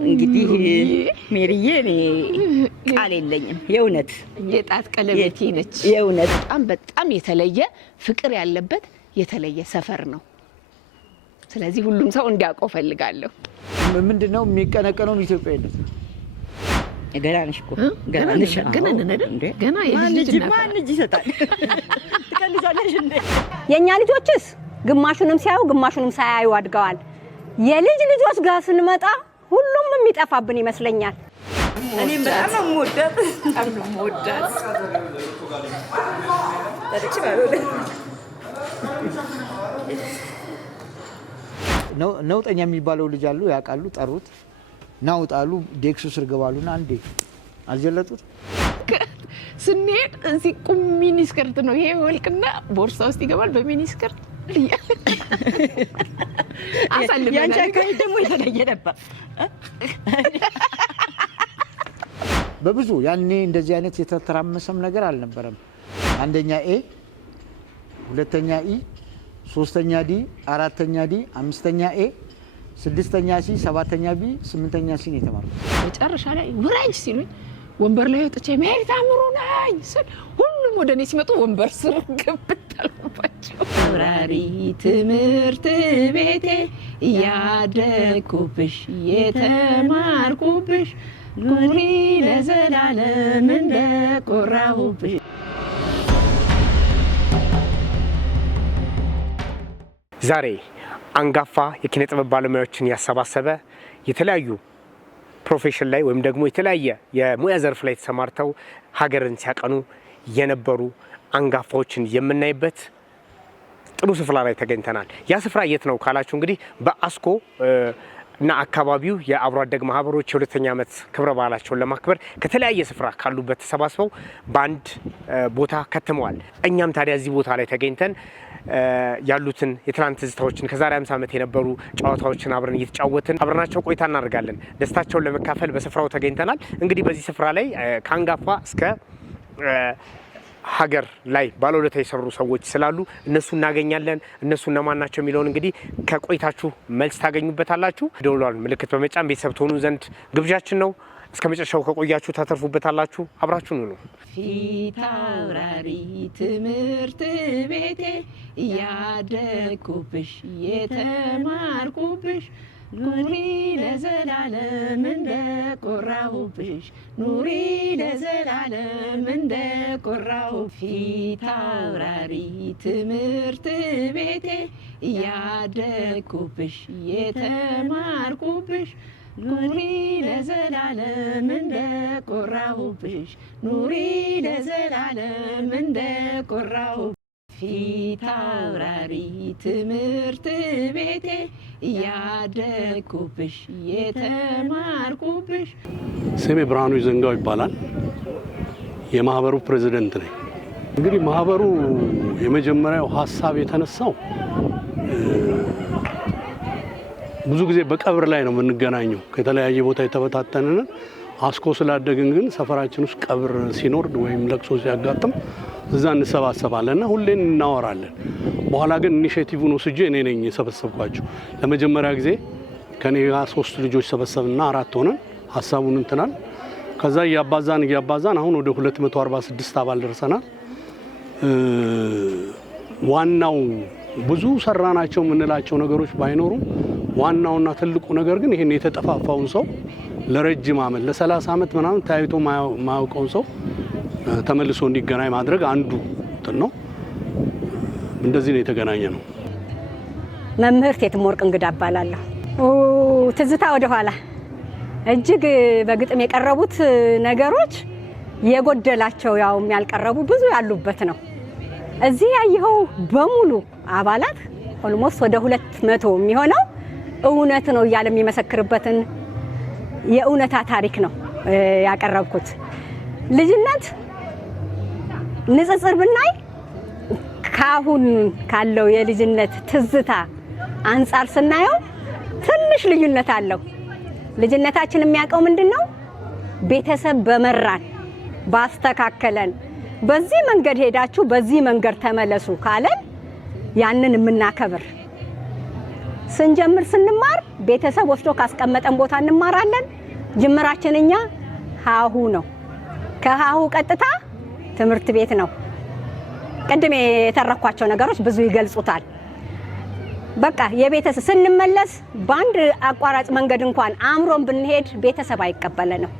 እንግዲህ ሜሪዬ እኔ ቃል የለኝም የእውነት የጣት ቀለበቴ ነች የእውነት በጣም የተለየ ፍቅር ያለበት የተለየ ሰፈር ነው ስለዚህ ሁሉም ሰው እንዲያውቀው ፈልጋለሁ ምንድነው የሚቀነቀነው ኢትዮጵያዊነት ገና ነሽ እኮ ገና የልጅ ማን ልጅ ይሰጣል ትቀልጃለሽ እንዴ የኛ ልጆችስ ግማሹንም ሲያዩ ግማሹንም ሳያዩ አድገዋል የልጅ ልጆች ጋር ስንመጣ ሁሉም የሚጠፋብን ይመስለኛል እኔም በጣም የምወዳት ነውጠኛ የሚባለው ልጅ አሉ ያቃሉ ጠሩት ናውጣሉ ዴክሱ ስር ገባሉና አንዴ አልጀለጡት ስንሄድ እዚህ ቁም ሚኒስከርት ነው ይሄ ወልቅና ቦርሳ ውስጥ ይገባል በሚኒስከርት ያንቺ አካባቢ ደግሞ የተለየ ነበር በብዙ ያኔ እንደዚህ አይነት የተተራመሰም ነገር አልነበረም አንደኛ ኤ ሁለተኛ ኢ ሶስተኛ ዲ አራተኛ ዲ አምስተኛ ኤ ስድስተኛ ሲ ሰባተኛ ቢ ስምንተኛ ሲ ነው የተማረው መጨረሻ ላይ ውራጅ ሲሉኝ ወንበር ላይ ወጥቼ መሄድ ታምሩ ነኝ ስል ሁሉም ወደኔ ሲመጡ ወንበር ስር ገብታለባቸው አብራሪ ትምህርት ቤቴ ያደኩብሽ የተማርኩብሽ ኑሪ ለዘላለም እንደቆራሁብሽ ዛሬ አንጋፋ የኪነ ጥበብ ባለሙያዎችን ያሰባሰበ የተለያዩ ፕሮፌሽን ላይ ወይም ደግሞ የተለያየ የሙያ ዘርፍ ላይ ተሰማርተው ሀገርን ሲያቀኑ የነበሩ አንጋፋዎችን የምናይበት ጥሩ ስፍራ ላይ ተገኝተናል። ያ ስፍራ የት ነው ካላችሁ እንግዲህ በአስኮ እና አካባቢው የአብሮ አደግ ማህበሮች የሁለተኛ ዓመት ክብረ በዓላቸውን ለማክበር ከተለያየ ስፍራ ካሉበት ተሰባስበው በአንድ ቦታ ከተመዋል። እኛም ታዲያ እዚህ ቦታ ላይ ተገኝተን ያሉትን የትላንት ትዝታዎችን ከዛሬ 50 ዓመት የነበሩ ጨዋታዎችን አብረን እየተጫወትን አብረናቸው ቆይታ እናደርጋለን። ደስታቸውን ለመካፈል በስፍራው ተገኝተናል። እንግዲህ በዚህ ስፍራ ላይ ከአንጋፋ እስከ ሀገር ላይ ባለውለታ የሰሩ ሰዎች ስላሉ እነሱ እናገኛለን። እነሱ እነማን ናቸው የሚለውን እንግዲህ ከቆይታችሁ መልስ ታገኙበታላችሁ። ደውሏን ምልክት በመጫን ቤተሰብ ትሆኑ ዘንድ ግብዣችን ነው። እስከ መጨረሻው ከቆያችሁ ታተርፉበታላችሁ። አብራችሁን ሁኑ። ፊት አውራሪ ትምህርት ቤቴ ያደኩብሽ የተማርኩብሽ ኑሪ ለዘላለም እንደቆራሁብሽ ኑሪ ለዘላለም እንደቆራሁ ፊት አውራሪ ትምህርት ቤቴ ያደኩብሽ የተማርኩብሽ ኑሪ ለዘላለም እንደቆራሁብሽ ኑሪ ለዘላለም እንደቆራሁ ፊት አውራሪ ትምህርት ቤቴ ያደኩብሽ የተማርኩብሽ ስሜ ብርሃኑ ይዘንጋው ይባላል የማህበሩ ፕሬዝዳንት ነኝ እንግዲህ ማህበሩ የመጀመሪያው ሐሳብ የተነሳው ብዙ ጊዜ በቀብር ላይ ነው የምንገናኘው ከተለያየ ቦታ የተበታተነን አስኮ ስላደግን ግን ሰፈራችን ውስጥ ቀብር ሲኖር ወይም ለቅሶ ሲያጋጥም እዛ እንሰባሰባለንና ሁሌን እናወራለን በኋላ ግን ኢኒሺዬቲቭን ወስጄ እኔ ነኝ የሰበሰብኳቸው ለመጀመሪያ ጊዜ ከኔ ጋር 3 ልጆች ሰበሰብና 4 ሆነን ሐሳቡን እንትናል ከዛ ያባዛን አሁን ወደ 246 አባል ደርሰናል ዋናው ብዙ ሰራናቸው ምንላቸው ነገሮች ባይኖሩ ዋናውና ትልቁ ነገር ግን ይሄን የተጠፋፋውን ሰው ለረጅም ዓመት ለ30 ዓመት ምናምን ታይቶ ማያውቀውን ሰው ተመልሶ እንዲገናኝ ማድረግ አንዱ ነው እንደዚህ ነው የተገናኘ ነው መምህርት የትምወርቅ እንግዳ አባላለሁ ትዝታ ወደ ኋላ እጅግ በግጥም የቀረቡት ነገሮች የጎደላቸው ያው ያልቀረቡ ብዙ ያሉበት ነው እዚህ ያየው በሙሉ አባላት ኦልሞስት ወደ 200 የሚሆነው እውነት ነው ያለ የሚመሰክርበትን የእውነታ ታሪክ ነው ያቀረብኩት ልጅነት ንጽጽር ብናይ ካሁን ካለው የልጅነት ትዝታ አንፃር ስናየው ትንሽ ልዩነት አለው ልጅነታችን የሚያቀው ምንድነው ቤተሰብ በመራን ባስተካከለን በዚህ መንገድ ሄዳችሁ በዚህ መንገድ ተመለሱ ካለን ያንን የምናከብር ስንጀምር ስንማር ቤተሰብ ወስዶ ካስቀመጠን ቦታ እንማራለን። ጅምራችን እኛ ሀሁ ነው። ከሀሁ ቀጥታ ትምህርት ቤት ነው። ቅድም የተረኳቸው ነገሮች ብዙ ይገልጹታል። በቃ የቤተሰብ ስንመለስ በአንድ አቋራጭ መንገድ እንኳን አምሮን ብንሄድ ቤተሰብ አይቀበለንም።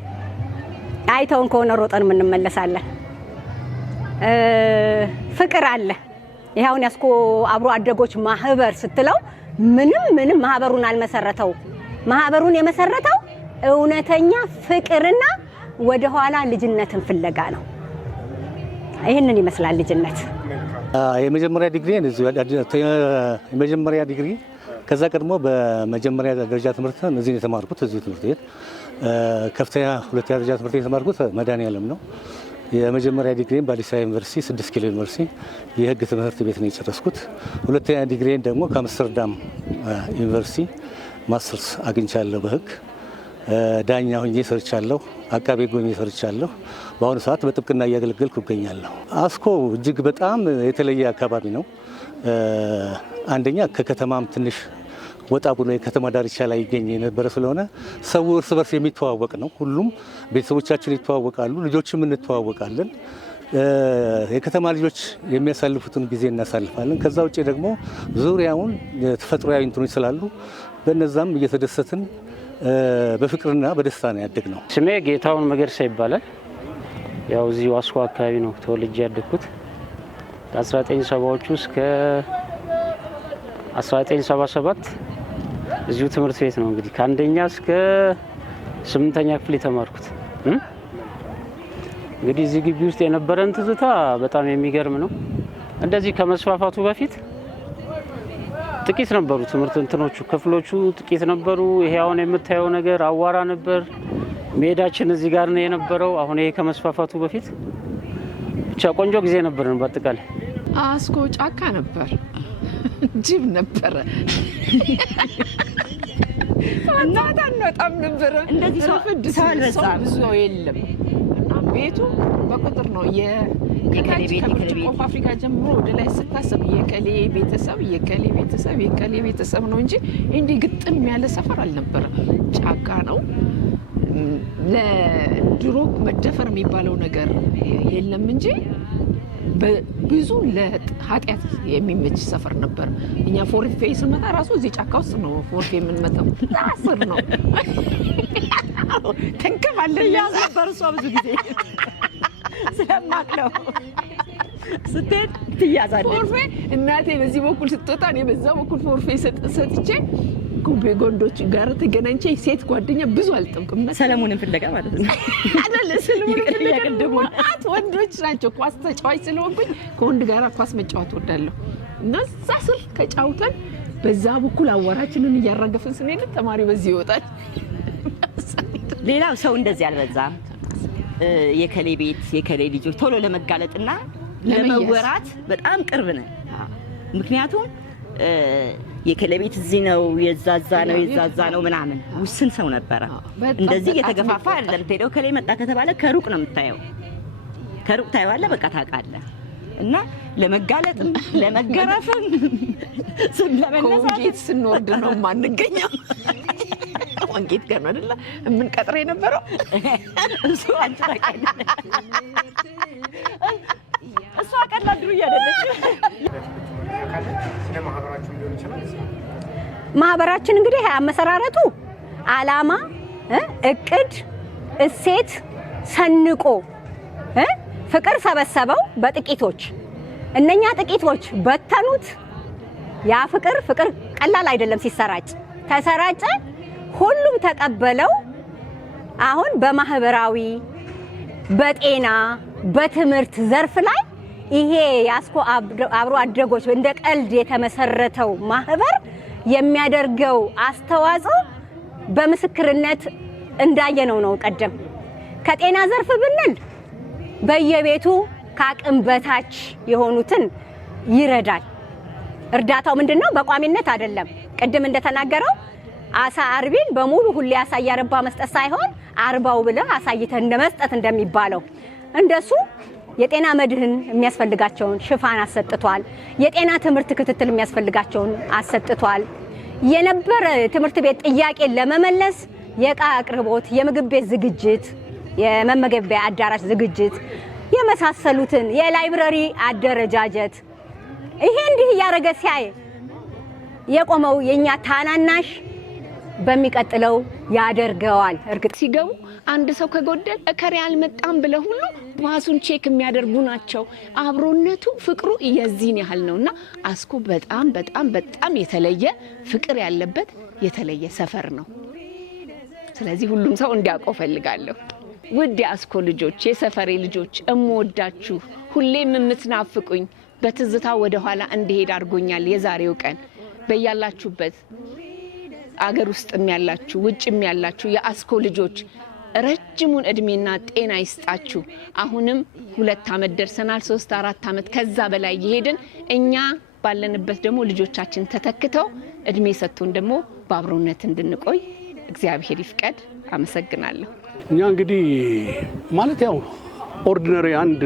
አይተውን ከሆነ ሮጠን እንመለሳለን። ፍቅር አለ። ይሄውን ያስኮ አብሮ አደጎች ማህበር ስትለው ምንም ማህበሩን አልመሰረተው። ማህበሩን የመሰረተው እውነተኛ ፍቅርና ወደ ኋላ ልጅነትን ፍለጋ ነው። ይሄንን ይመስላል ልጅነት። የመጀመሪያ ዲግሪ ከዛ ቀድሞ በመጀመሪያ ደረጃ ትምህርት እዚህ የተማርኩት እዚህ ትምህርት ቤት፣ ከፍተኛ ሁለተኛ ደረጃ ትምህርት የተማርኩት መድኃኔዓለም ነው። የመጀመሪያ ዲግሪን በአዲስ አበባ ዩኒቨርሲቲ 6 ኪሎ ዩኒቨርሲቲ የህግ ትምህርት ቤት ነው የጨረስኩት። ሁለተኛ ዲግሪን ደግሞ ከአምስተርዳም ዩኒቨርሲቲ ማስተርስ አግኝቻለሁ በህግ። ዳኛ ሆኜ ሰርቻለሁ፣ አቃቤ ሕግ ሆኜ ሰርቻለሁ። በአሁኑ ሰዓት በጥብቅና እያገለገልኩ እገኛለሁ። አስኮ እጅግ በጣም የተለየ አካባቢ ነው። አንደኛ ከከተማም ትንሽ ወጣ ብሎ የከተማ ዳርቻ ላይ ይገኝ የነበረ ስለሆነ ሰው እርስ በርስ የሚተዋወቅ ነው። ሁሉም ቤተሰቦቻችን ይተዋወቃሉ፣ ልጆችም እንተዋወቃለን። የከተማ ልጆች የሚያሳልፉትን ጊዜ እናሳልፋለን። ከዛ ውጭ ደግሞ ዙሪያውን ተፈጥሯዊ እንትኖች ስላሉ በነዛም እየተደሰትን በፍቅርና በደስታ ነው ያደግነው። ስሜ ጌታውን መገርሳ ይባላል። ያው እዚሁ አስኮ አካባቢ ነው ተወልጄ ያደግኩት። ከ1970ዎቹ እስከ 1977 እዚሁ ትምህርት ቤት ነው እንግዲህ ከአንደኛ እስከ 8ኛ ክፍል የተማርኩት። እንግዲህ እዚህ ግቢ ውስጥ የነበረን ትዝታ በጣም የሚገርም ነው። እንደዚህ ከመስፋፋቱ በፊት ጥቂት ነበሩ ትምህርት እንትኖቹ ክፍሎቹ ጥቂት ነበሩ። ይሄ አሁን የምታየው ነገር አዋራ ነበር። ሜዳችን እዚህ ጋር ነው የነበረው። አሁን ይሄ ከመስፋፋቱ በፊት ብቻ ቆንጆ ጊዜ ነበርን። በአጠቃላይ አስኮ ጫካ ነበር፣ ጅብ ነበረ እና በጣም ነበረ። እንደዚህ ሰው ብዙ የለም እና ቤቱ በቁጥር ነው ከብርጭቆ አፍሪካ ጀምሮ ወደ ላይ ስታሰብ የከሌ ቤተሰብ ነው እንጂ እንዲህ ግጥም ያለ ሰፈር አልነበረ። ጫካ ነው። ለድሮ መደፈር የሚባለው ነገር የለም እንጂ ብዙ ለኃጢአት የሚመች ሰፈር ነበር። እኛ ፎርፌ ስንመጣ ራሱ እዚህ ጫካ ውስጥ ነው ፎርፌ የምንመጣው። ታስር ነው ተንከባለን ነበር። እሷ ብዙ ጊዜ ስለማቅ ነው ስትሄድ ትያዛለች። ፎርፌ እናቴ በዚህ በኩል ስትወጣ እኔ በዛ በኩል ፎርፌ ሰጥቼ ጎንዶች ጋር ተገናኝቼ ሴት ጓደኛ ብዙ አልጠብቅም። ሰለሞንን ፍለጋ ማለት ነው አይደል? ሰለሞንን ፍለጋ ደግሞ ወንዶች ናቸው። ኳስ ተጫዋች ስለሆንኩኝ ከወንድ ጋር ኳስ መጫወት ወዳለሁ እና እዛ ስር ከጫውተን በዛ በኩል አዋራችንን እያራገፍን ስንሄድ ተማሪ በዚህ ይወጣል። ሌላው ሰው እንደዚህ አልበዛም። የከሌ ቤት የከሌ ልጆች ቶሎ ለመጋለጥና ለመወራት በጣም ቅርብ ነን። ምክንያቱም የከሌ ቤት እዚህ ነው የዛዛ ነው ምናምን ውስን ሰው ነበረ። እንደዚህ እየተገፋፋ አይደለም ትሄደው። ከሌ መጣ ከተባለ ከሩቅ ነው የምታየው። ከሩቅ ታየዋለህ፣ በቃ ታውቃለህ። እና ለመጋለጥም ለመገረፍም ወንጌት ስንወርድ ነው የማንገኘው። ወንጌት ጋር ነው አይደለ የምንቀጥረው የነበረው። እሱ አንቺ ታውቂያለሽ። እሷ ቀላል ድሩ እያደለች ማህበራችን እንግዲህ አመሰራረቱ አላማ፣ እቅድ፣ እሴት ሰንቆ ፍቅር ሰበሰበው በጥቂቶች። እነኛ ጥቂቶች በተኑት። ያ ፍቅር ቀላል አይደለም ሲሰራጭ። ተሰራጨ፣ ሁሉም ተቀበለው። አሁን በማህበራዊ፣ በጤና፣ በትምህርት ዘርፍ ላይ ይሄ የአስኮ አብሮ አደጎች እንደ ቀልድ የተመሰረተው ማህበር የሚያደርገው አስተዋጽኦ በምስክርነት እንዳየነው ነው። ቀደም ከጤና ዘርፍ ብንል በየቤቱ ከአቅም በታች የሆኑትን ይረዳል። እርዳታው ምንድነው? በቋሚነት አይደለም። ቅድም እንደተናገረው አሳ አርቢን በሙሉ ሁሌ አሳ እያረባ መስጠት ሳይሆን አርባው ብለህ አሳይተህ እንደመስጠት እንደሚባለው እንደሱ የጤና መድህን የሚያስፈልጋቸውን ሽፋን አሰጥቷል። የጤና ትምህርት ክትትል የሚያስፈልጋቸውን አሰጥቷል። የነበረ ትምህርት ቤት ጥያቄን ለመመለስ የዕቃ አቅርቦት፣ የምግብ ቤት ዝግጅት፣ የመመገቢያ አዳራሽ ዝግጅት የመሳሰሉትን የላይብረሪ አደረጃጀት ይሄ እንዲህ እያደረገ ሲያይ የቆመው የኛ ታናናሽ በሚቀጥለው ያደርገዋል። እርግጥ ሲገቡ አንድ ሰው ከጎደል እከሬ አልመጣም ብለው ሁሉ ባሱን ቼክ የሚያደርጉ ናቸው። አብሮነቱ ፍቅሩ የዚህን ያህል ነውና አስኮ በጣም በጣም በጣም የተለየ ፍቅር ያለበት የተለየ ሰፈር ነው። ስለዚህ ሁሉም ሰው እንዲያውቀው ፈልጋለሁ። ውድ የአስኮ ልጆች፣ የሰፈሬ ልጆች እምወዳችሁ፣ ሁሌም የምትናፍቁኝ በትዝታ ወደ ኋላ እንዲሄድ አድርጎኛል የዛሬው ቀን። በያላችሁበት አገር ውስጥም ያላችሁ ውጭም ያላችሁ የአስኮ ልጆች ረጅሙን እድሜና ጤና ይስጣችሁ። አሁንም 2 ዓመት ደርሰናል፣ 3 4 ዓመት ከዛ በላይ ይሄድን እኛ ባለንበት ደግሞ ልጆቻችን ተተክተው እድሜ ሰጥቶን ደግሞ በአብሮነት እንድንቆይ እግዚአብሔር ይፍቀድ። አመሰግናለሁ። እኛ እንግዲህ ማለት ያው ኦርዲነሪ አንድ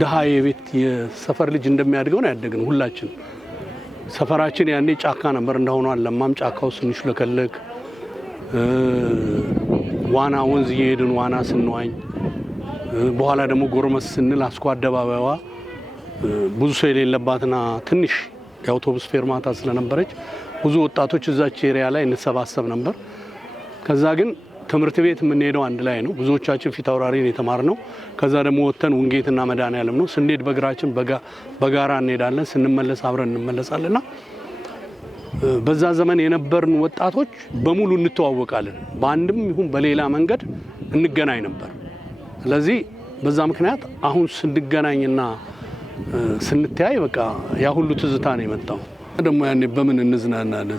ድሃ የቤት የሰፈር ልጅ እንደሚያድገው ነው ያደግን ሁላችን። ሰፈራችን ያኔ ጫካ ነበር፣ እንደሆነ አለማም ጫካው ስንሽ ለከለክ ዋና ወንዝ እየሄድን ዋና ስንዋኝ፣ በኋላ ደግሞ ጎርመስ ስንል አስኮ አደባባይዋ ብዙ ሰው የሌለባትና ትንሽ የአውቶቡስ ፌርማታ ስለነበረች ብዙ ወጣቶች እዛች ኤሪያ ላይ እንሰባሰብ ነበር። ከዛ ግን ትምህርት ቤት የምንሄደው አንድ ላይ ነው። ብዙዎቻችን ፊት አውራሪን የተማርነው። ከዛ ደግሞ ወተን ውንጌትና መድኃኔዓለም ነው። ስንሄድ በእግራችን በጋራ እንሄዳለን፣ ስንመለስ አብረን እንመለሳለንና በዛ ዘመን የነበርን ወጣቶች በሙሉ እንተዋወቃለን። በአንድም ይሁን በሌላ መንገድ እንገናኝ ነበር። ስለዚህ በዛ ምክንያት አሁን ስንገናኝና ስንተያይ በቃ ያ ሁሉ ትዝታ ነው የመጣው። ደግሞ ያኔ በምን እንዝናናለን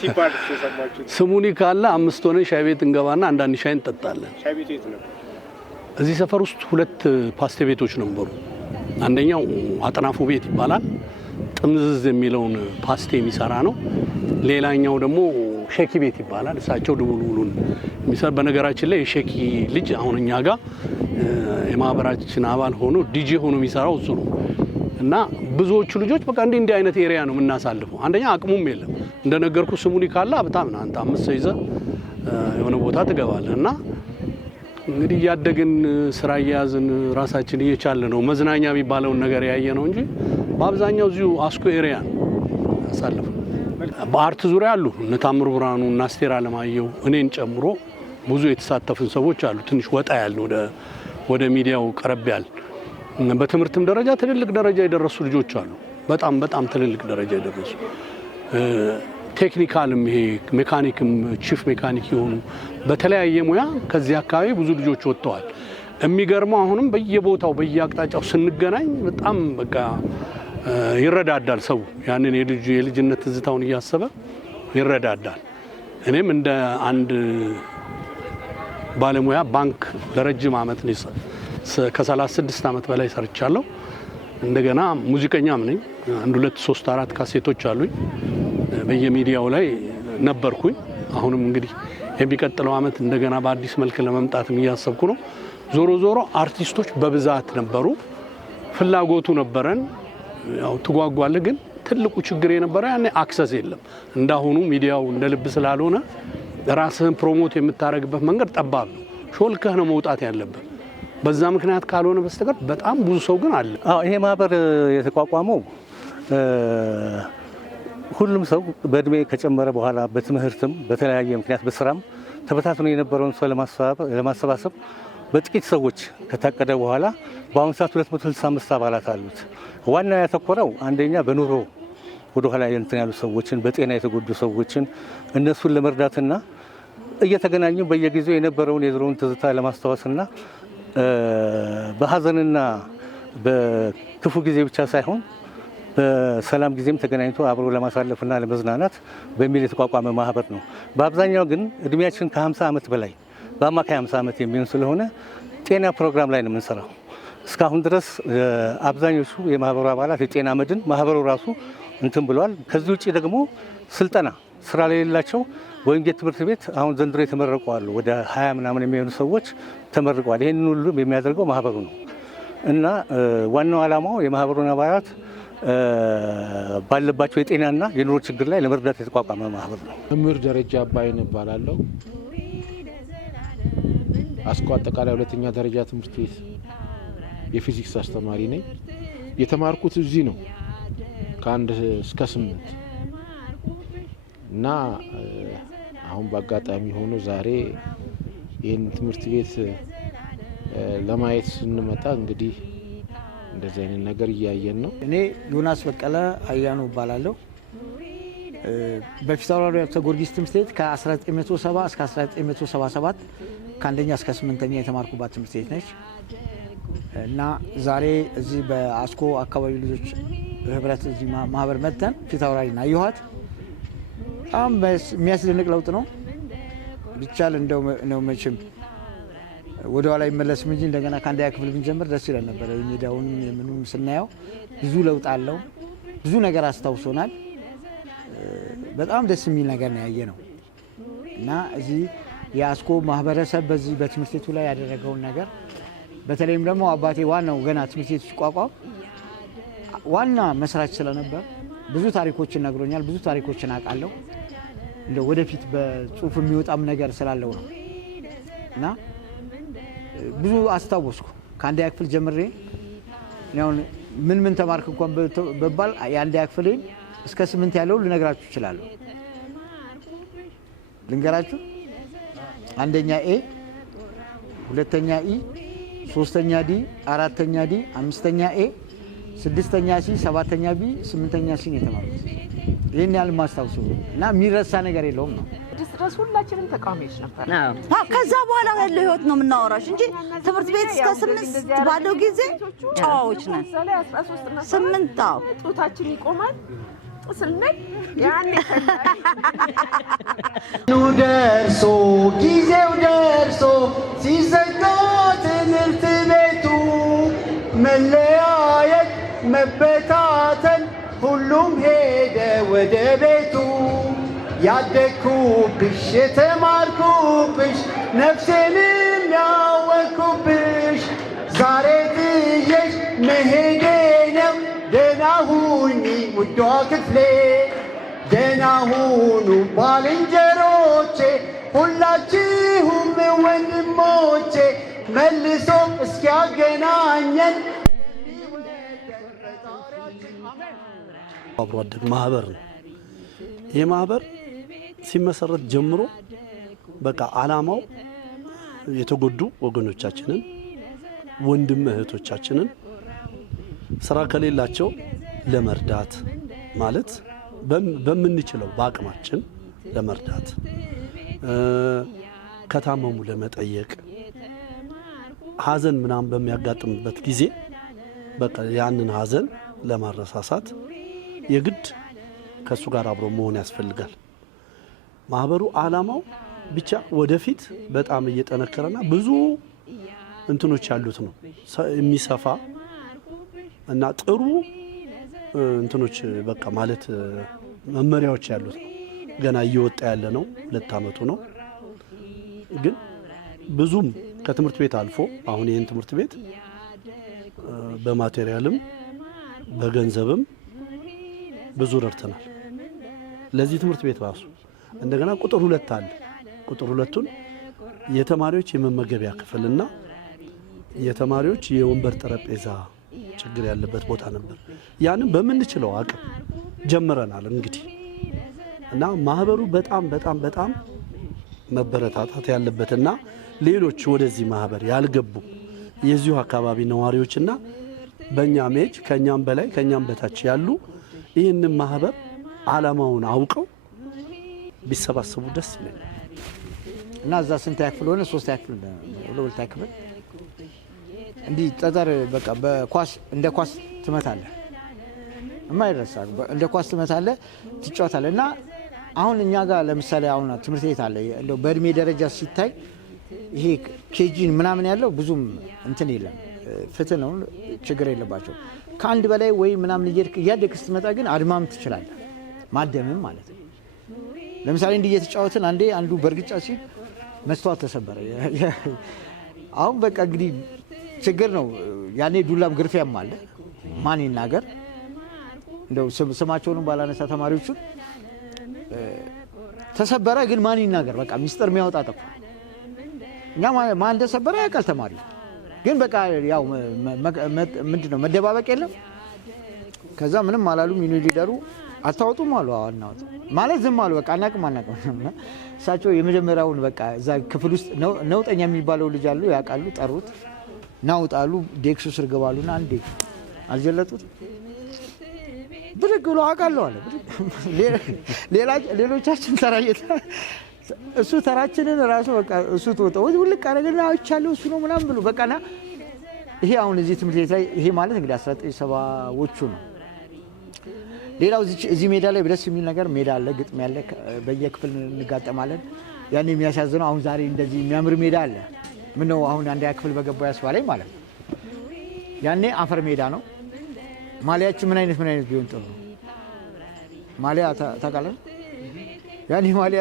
ሲባል ተሰማችሁ? ስሙኒ ካለ 5 ሆነን ሻይ ቤት እንገባና አንዳንድ ሻይ እንጠጣለን። ሻይ ቤት የት ነው? እዚህ ሰፈር ውስጥ 2 ፓስቴ ቤቶች ነበሩ። አንደኛው አጥናፉ ቤት ይባላል፣ ጥምዝዝ የሚለውን ፓስቴ የሚሰራ ነው። ሌላኛው ደግሞ ሼኪ ቤት ይባላል፣ እሳቸው ድቡልቡሉን የሚሰራ። በነገራችን ላይ የሼኪ ልጅ አሁን እኛ ጋር የማህበራችን አባል ሆኖ ዲጄ ሆኖ የሚሰራው እሱ ነው። እና ብዙዎቹ ልጆች በቃ እንዲህ አይነት ኤሪያ ነው የምናሳልፈው። አንደኛ አቅሙም የለም እንደነገርኩ ስሙኒ ካለ ሀብታም ነህ አንተ 5 ሰው ይዘህ የሆነ ቦታ ትገባለህ። እና እንግዲህ እያደግን ስራ እየያዝን ራሳችን እየቻልን ነው መዝናኛ የሚባለውን ነገር ያየ ነው እንጂ በአብዛኛው እዚሁ አስኮ ኤሪያ ነው ያሳልፈው። በአርት ዙሪያ አሉ እነ ታምሩ ብርሃኑ እና አስቴር አለማየሁ እኔን ጨምሮ ብዙ የተሳተፉን ሰዎች አሉ። ትንሽ ወጣ ያልን ወደ ሚዲያው ቀረብ ያል በትምህርትም ደረጃ ትልልቅ ደረጃ የደረሱ ልጆች አሉ። በጣም ትልልቅ ደረጃ የደረሱ ቴክኒካልም ይሄ ሜካኒክም ቺፍ ሜካኒክ የሆኑ በተለያየ ሙያ ከዚህ አካባቢ ብዙ ልጆች ወጥተዋል። የሚገርመው አሁንም በየቦታው በየአቅጣጫው ስንገናኝ በጣም በቃ ይረዳዳል ሰው። ያንን የልጅነት ትዝታውን እያሰበ ይረዳዳል። እኔም እንደ አንድ ባለሙያ ባንክ ለረጅም ዓመት ነው ከ36 ዓመት በላይ ሰርቻለሁ። እንደገና ሙዚቀኛም ነኝ። 1 2 3 4 ካሴቶች አሉኝ። በየሚዲያው ላይ ነበርኩኝ። አሁንም እንግዲህ የሚቀጥለው ዓመት እንደገና በአዲስ መልክ ለመምጣትም እያሰብኩ ነው። ዞሮ አርቲስቶች በብዛት ነበሩ፣ ፍላጎቱ ነበረን። ያው ትጓጓለህ። ግን ትልቁ ችግር የነበረ ያኔ አክሰስ የለም። እንዳሁኑ ሚዲያው እንደ ልብ ስላልሆነ ራስህን ፕሮሞት የምታደርግበት መንገድ ጠባብ ነው። ሾልከህ ነው መውጣት ያለበት። በዛ ምክንያት ካልሆነ በስተቀር በጣም ብዙ ሰው ግን አለ። ይሄ ማህበር የተቋቋመው ሁሉም ሰው በእድሜ ከጨመረ በኋላ በትምህርትም በተለያየ ምክንያት በስራም ተበታትኖ የነበረውን ሰው ለማሰባሰብ በጥቂት ሰዎች ከታቀደ በኋላ በአሁኑ ሰዓት 265 አባላት አሉት። ዋናው ያተኮረው አንደኛ በኑሮ ወደ ኋላ እንትን ያሉ ሰዎችን፣ በጤና የተጎዱ ሰዎችን እነሱን ለመርዳትና እየተገናኙ በየጊዜው የነበረውን የድሮውን ትዝታ ለማስታወስና በሀዘንና በክፉ ጊዜ ብቻ ሳይሆን በሰላም ጊዜም ተገናኝቶ አብሮ ለማሳለፍና ለመዝናናት በሚል የተቋቋመ ማህበር ነው። በአብዛኛው ግን እድሜያችን ከ50 ዓመት በላይ በአማካይ 50 ዓመት የሚሆን ስለሆነ ጤና ፕሮግራም ላይ ነው የምንሰራው። እስካሁን ድረስ አብዛኞቹ የማህበሩ አባላት የጤና መድን ማህበሩ ራሱ እንትን ብለዋል። ከዚህ ውጭ ደግሞ ስልጠና ስራ ላይ የሌላቸው በወንጌል ትምህርት ቤት አሁን ዘንድሮ የተመረቁ አሉ። ወደ 20 ምናምን የሚሆኑ ሰዎች ተመርቀዋል። ይህንን ሁሉ የሚያደርገው ማህበሩ ነው እና ዋናው ዓላማው የማህበሩን አባላት ባለባቸው የጤናና የኑሮ ችግር ላይ ለመርዳት የተቋቋመ ማህበር ነው። መምህር ደረጃ አባይን እባላለሁ። አስኮ አጠቃላይ ሁለተኛ ደረጃ ትምህርት ቤት የፊዚክስ አስተማሪ ነኝ። የተማርኩት እዚህ ነው ከ1 እስከ 8 እና አሁን በአጋጣሚ ሆኖ ዛሬ ይህን ትምህርት ቤት ለማየት ስንመጣ እንግዲህ እንደዚህ አይነት ነገር እያየን ነው። እኔ ዮናስ በቀለ አያኑ እባላለሁ። በፊታውራሪ ጊዮርጊስ ትምህርት ቤት ከ1970 እስከ 1977 ከአንደኛ እስከ 8ኛ የተማርኩባት ትምህርት ቤት ነች እና ዛሬ እዚህ በአስኮ አካባቢ ልጆች ህብረት እዚህ ማህበር መጥተን ፊታውራሪና አየኋት። በጣም የሚያስደንቅ ለውጥ ነው። ቢቻል እንደው ነው መቼም ወደ ኋላ ይመለስም እንጂ እንደገና ከአንደኛ ክፍል ብንጀምር ደስ ይላል ነበር። የሜዳውንም የምኑም ስናየው ብዙ ለውጥ አለው። ብዙ ነገር አስታውሶናል። በጣም ደስ የሚል ነገር ነው ያየ ነው እና እዚህ የአስኮ ማህበረሰብ በዚህ በትምህርት ቤቱ ላይ ያደረገውን ነገር በተለይም ደግሞ አባቴ ዋናው ገና ትምህርት ቤቱ ሲቋቋም ዋና መስራች ስለነበር ብዙ ታሪኮችን ነግሮኛል። ብዙ ታሪኮችን አውቃለሁ። እንደው ወደፊት በጽሁፍ የሚወጣም ነገር ስላለው ነው እና ብዙ አስታወስኩ። ከአንደኛ ክፍል ጀምሬ አሁን ምን ተማርክ እንኳን በባል የአንደኛ ክፍልን እስከ 8 ያለው ልነግራችሁ እችላለሁ። ልንገራችሁ። አንደኛ ኤ፣ ሁለተኛ ኢ፣ ሶስተኛ ዲ፣ አራተኛ ዲ፣ አምስተኛ ኤ፣ ስድስተኛ ሲ፣ ሰባተኛ ቢ፣ ስምንተኛ ሲ የተማሩት ይሄን ያህል ማስታወሱ እና የሚረሳ ነገር የለውም ነው። ድረስ ሁላችንም ተቃዋሚዎች ነበር። ከዛ በኋላ ያለው ህይወት ነው የምናወራሽ እንጂ ትምህርት ቤት እስከ 8 ባለው ጊዜ ጨዋዎች ነን። 8 ጡታችን ይቆማል ስንል ያኔ ደርሶ ጊዜው ደርሶ ሲዘጋ ትምህርት ቤቱ መለያየት መበታተን ሁሉም ሄደ ወደ ቤቱ ያደግኩብሽ የተማርኩብሽ ነፍሴንም ያወቅኩብሽ ዛሬ ትዬሽ መሄዴ ነው። ደህና ሁኚ ውዷ ክፍሌ፣ ደህና ሁኑ ባልንጀሮቼ፣ ሁላችሁም ወንድሞቼ፣ መልሶ እስኪያገናኘን። አብሮ አደግ ማህበር ነው። ይህ ማህበር ሲመሰረት ጀምሮ በቃ አላማው የተጎዱ ወገኖቻችንን ወንድም እህቶቻችንን ስራ ከሌላቸው ለመርዳት ማለት በምንችለው በአቅማችን ለመርዳት ከታመሙ ለመጠየቅ ሀዘን ምናምን በሚያጋጥምበት ጊዜ በቃ ያንን ሀዘን ለማረሳሳት የግድ ከሱ ጋር አብሮ መሆን ያስፈልጋል። ማህበሩ አላማው ብቻ ወደፊት በጣም እየጠነከረና ብዙ እንትኖች ያሉት ነው የሚሰፋ እና ጥሩ እንትኖች በቃ ማለት መመሪያዎች ያሉት ነው። ገና እየወጣ ያለ ነው። 2 ዓመቱ ነው። ግን ብዙም ከትምህርት ቤት አልፎ አሁን ይህን ትምህርት ቤት በማቴሪያልም በገንዘብም ብዙ ረድተናል። ለዚህ ትምህርት ቤት ራሱ እንደገና ቁጥር 2 አለ። ቁጥር 2ቱን የተማሪዎች የመመገቢያ ክፍልና የተማሪዎች የወንበር ጠረጴዛ ችግር ያለበት ቦታ ነበር። ያንን በምንችለው አቅም ጀምረናል እንግዲህ እና ማህበሩ በጣም መበረታታት ያለበትና ሌሎች ወደዚህ ማህበር ያልገቡ የዚሁ አካባቢ ነዋሪዎችና በእኛም ኤጅ ከኛም በላይ ከኛም በታች ያሉ ይህንን ማህበር አላማውን አውቀው ቢሰባሰቡ ደስ ይላል እና እዛ ስንት ያክፍል ሆነ? 3 ያክፍል ሁለት ያክፍል እንዲህ ጠጠር በቃ በኳስ እንደ ኳስ ትመታለህ፣ የማይረሳ እንደ ኳስ ትመታለህ፣ ትጫወታለህ። እና አሁን እኛ ጋር ለምሳሌ አሁን ትምህርት ቤት አለ እንደው በእድሜ ደረጃ ሲታይ ይሄ ኬጂን ምናምን ያለው ብዙም እንትን የለም፣ ፍትህ ነው፣ ችግር የለባቸው። ከአንድ በላይ ወይ ምናምን እያደግክ ስትመጣ ግን አድማም ትችላለህ፣ ማደምም ማለት ነው። ለምሳሌ እንዲህ እየተጫወትን አንዱ በእርግጫ ሲል መስተዋት ተሰበረ። አሁን በቃ እንግዲህ ችግር ነው። ያኔ ዱላም ግርፊያም አለ፣ ማን ይናገር። እንደው ስማቸውንም ባላነሳ ተማሪዎቹን ተሰበረ፣ ግን ማን ይናገር? በቃ ሚስጥር የሚያወጣ ጠፋ። እኛ ማን እንደሰበረ ያውቃል ተማሪው፣ ግን በቃ ያው ምንድነው መደባበቅ የለም። ከዛ ምንም አላሉም። ዩኒሊደሩ አታወጡም አሉ። አናወጡ ማለት ዝም አሉ። በቃ አናቅም። እሳቸው የመጀመሪያውን በቃ እዛ ክፍል ውስጥ ነውጠኛ የሚባለው ልጅ አሉ፣ ያውቃሉ። ጠሩት፣ ናውጣሉ፣ ዴክሱ ስር ገባሉና አንዴ አልጀለጡት። ብድግ ብሎ አውቃለሁ አለ። ሌሎቻችን ተራየታ እሱ ተራችንን ራሱ በቃ እሱ ተወጣው ውልቅ አረገና አይቻለሁ እሱ ነው ምናምን ብሎ በቃና ይሄ አሁን እዚህ ትምህርት ቤት ላይ ይሄ ማለት እንግዲህ 1970ዎቹ ነው። ሌላው እዚህ ሜዳ ላይ ደስ የሚል ነገር ሜዳ አለ፣ ግጥም ያለ፣ በየክፍል እንጋጠማለን። ያን የሚያሳዝነው አሁን ዛሬ እንደዚህ የሚያምር ሜዳ አለ። ምን ነው አሁን አንደኛ ክፍል በገባው ያስባለኝ ማለት ነው። ያኔ አፈር ሜዳ ነው። ማሊያችን ምን አይነት ቢሆን ጥሩ ነው? ማሊያ ታውቃለህ? ያኔ ማሊያ